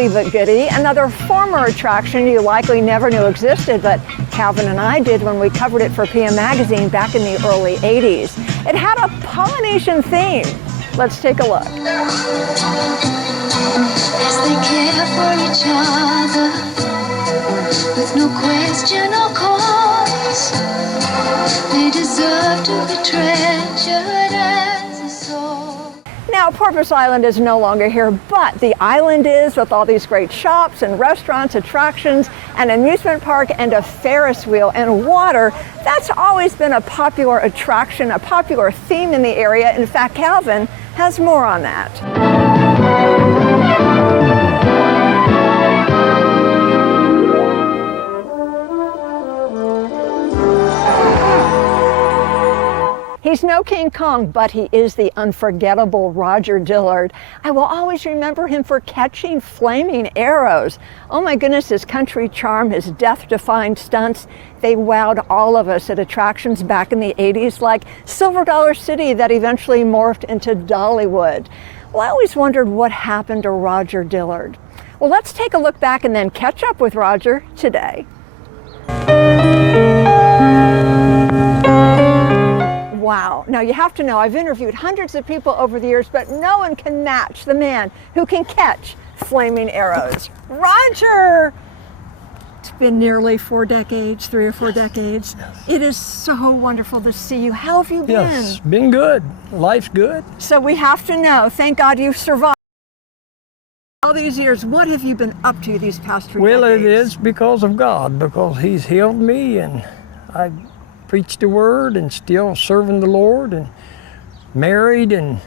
oldie but goodie, another former attraction you likely never knew existed, but Calvin and I did when we covered it for PM Magazine back in the early 80s. It had a Polynesian theme. Let's take a look. As they care for each other, with no question or cause, they deserve to be treasured as a soul. Now, Porpoise Island is no longer here, but the island is, with all these great shops and restaurants, attractions, an amusement park, and a Ferris wheel and water. That's always been a popular attraction, a popular theme in the area. In fact, Calvin has more on that. He's no King Kong, but he is the unforgettable Roger Dillard. I will always remember him for catching flaming arrows. Oh my goodness, his country charm, his death-defying stunts, they wowed all of us at attractions back in the 80s, like Silver Dollar City that eventually morphed into Dollywood. Well, I always wondered what happened to Roger Dillard. Well, let's take a look back and then catch up with Roger today. Wow. Now you have to know, I've interviewed hundreds of people over the years, but no one can match the man who can catch flaming arrows. Roger! It's been nearly 4 decades, 3 or 4 decades. It is so wonderful to see you. How have you been? Yes, been good. Life's good. So we have to know, thank God you've survived all these years. What have you been up to these past 3 Well, decades? it is because of God, because He's healed me, and I preached the Word and still serving the Lord, and married, and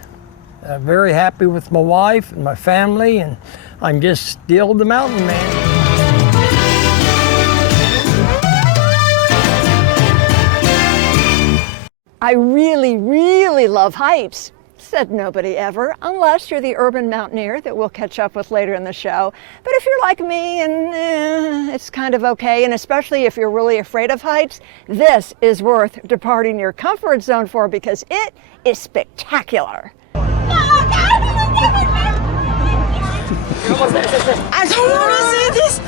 very happy with my wife and my family, and I'm just still the mountain man. I really, really love heights. Said nobody ever, unless you're the urban mountaineer that we'll catch up with later in the show. But if you're like me and it's kind of okay, and especially if you're really afraid of heights, this is worth departing your comfort zone for because it is spectacular. I don't want to see this.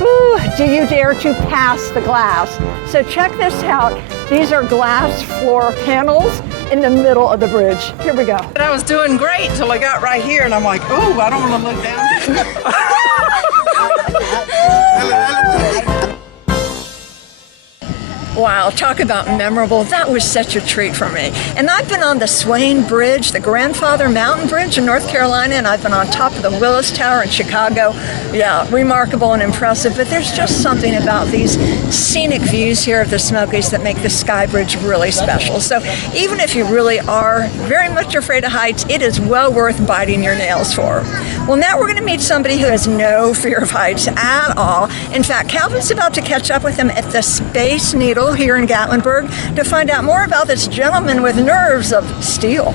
Ooh, do you dare to pass the glass? So check this out. These are glass floor panels in the middle of the bridge. Here we go. And I was doing great till I got right here, and I'm like, oh, I don't want to look down. Wow, talk about memorable. That was such a treat for me. And I've been on the Swain Bridge, the Grandfather Mountain Bridge in North Carolina, and I've been on top of the Willis Tower in Chicago. Yeah, remarkable and impressive, but there's just something about these scenic views here of the Smokies that make the Sky Bridge really special. So even if you really are very much afraid of heights, it is well worth biting your nails for. Well, now we're going to meet somebody who has no fear of heights at all. In fact, Calvin's about to catch up with him at the Space Needle here in Gatlinburg to find out more about this gentleman with nerves of steel.